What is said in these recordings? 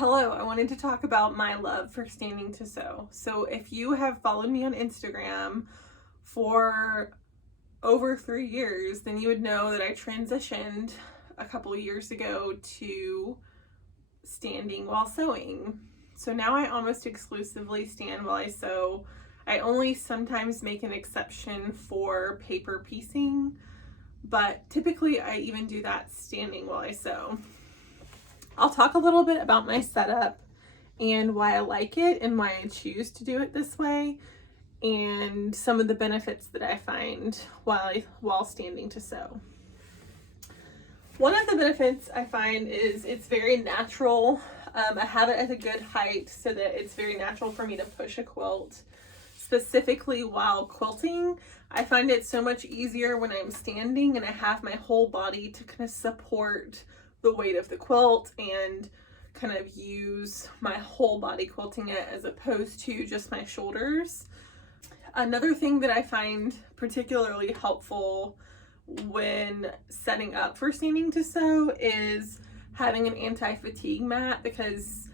Hello, I wanted to talk about my love for standing to sew. So if you have followed me on Instagram for over 3 years, then you would know that I transitioned a couple years ago to standing while sewing. So now I almost exclusively stand while I sew. I only sometimes make an exception for paper piecing, but typically I even do that standing while I sew. I'll talk a little bit about my setup and why I like it and why I choose to do it this way, and some of the benefits that I find while standing to sew. One of the benefits I find is it's very natural. I have it at a good height so that it's very natural for me to push a quilt. Specifically while quilting, I find it so much easier when I'm standing and I have my whole body to kind of support the weight of the quilt and kind of use my whole body quilting it as opposed to just my shoulders. Another thing that I find particularly helpful when setting up for standing to sew is having an anti-fatigue mat, because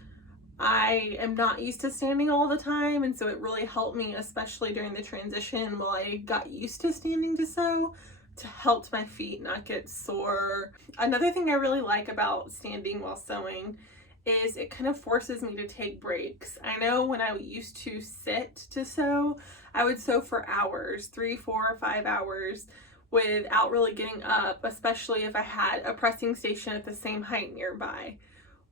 I am not used to standing all the time, and so it really helped me, especially during the transition while I got used to standing to sew, to help my feet not get sore. Another thing I really like about standing while sewing is it kind of forces me to take breaks. I know when I used to sit to sew, I would sew for hours, 3, 4, 5 hours, without really getting up, especially if I had a pressing station at the same height nearby.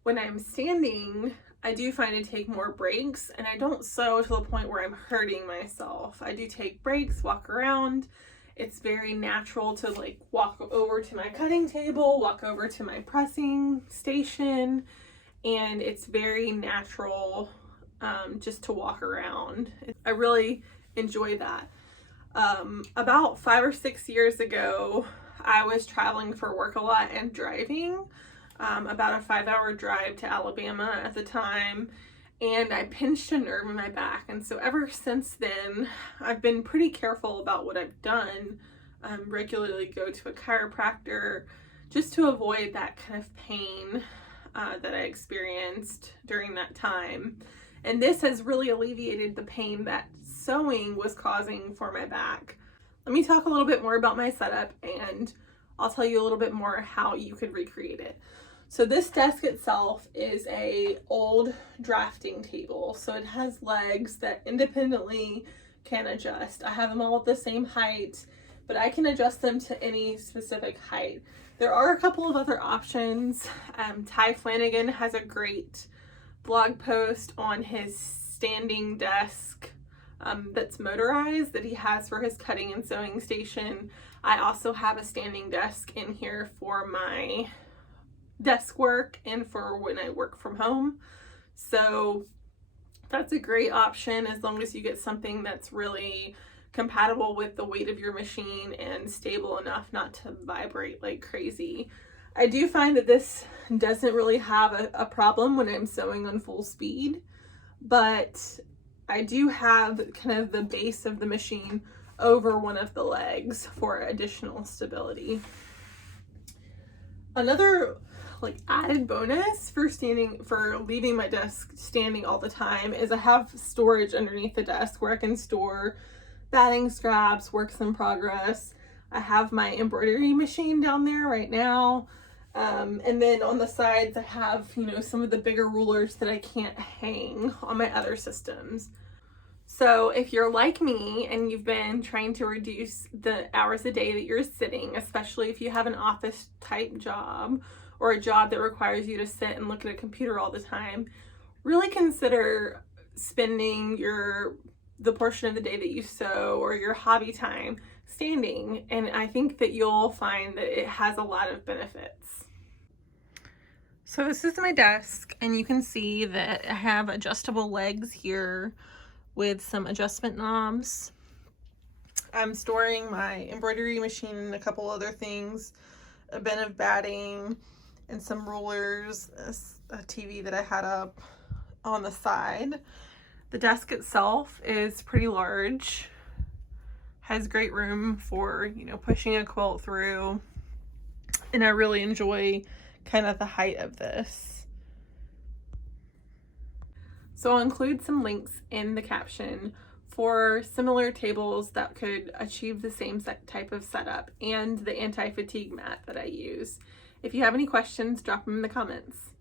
When I'm standing, I do find I take more breaks, and I don't sew to the point where I'm hurting myself. I do take breaks, walk around. It's very natural to like walk over to my cutting table, walk over to my pressing station, and it's very natural just to walk around. I really enjoy that. About 5 or 6 years ago, I was traveling for work a lot and driving, about a 5-hour drive to Alabama at the time, and I pinched a nerve in my back. And so ever since then, I've been pretty careful about what I've done. Regularly go to a chiropractor just to avoid that kind of pain that I experienced during that time. And this has really alleviated the pain that sewing was causing for my back. Let me talk a little bit more about my setup, and I'll tell you a little bit more how you could recreate it. So this desk itself is a old drafting table. So it has legs that independently can adjust. I have them all at the same height, but I can adjust them to any specific height. There are a couple of other options. Ty Flanagan has a great blog post on his standing desk that's motorized that he has for his cutting and sewing station. I also have a standing desk in here for my desk work and for when I work from home. So that's a great option as long as you get something that's really compatible with the weight of your machine and stable enough not to vibrate like crazy. I do find that this doesn't really have a problem when I'm sewing on full speed, but I do have kind of the base of the machine over one of the legs for additional stability. Another like added bonus for leaving my desk standing all the time is I have storage underneath the desk where I can store batting scraps, works in progress. I have my embroidery machine down there right now. And then on the sides I have, some of the bigger rulers that I can't hang on my other systems. So if you're like me and you've been trying to reduce the hours a day that you're sitting, especially if you have an office type job or a job that requires you to sit and look at a computer all the time, really consider spending the portion of the day that you sew or your hobby time standing. And I think that you'll find that it has a lot of benefits. So this is my desk, and you can see that I have adjustable legs here with some adjustment knobs. I'm storing my embroidery machine and a couple other things, a bin of batting and some rulers, a TV that I had up on the side. The desk itself is pretty large, has great room for, pushing a quilt through, and I really enjoy kind of the height of this. So I'll include some links in the caption for similar tables that could achieve the same type of setup and the anti-fatigue mat that I use. If you have any questions, drop them in the comments.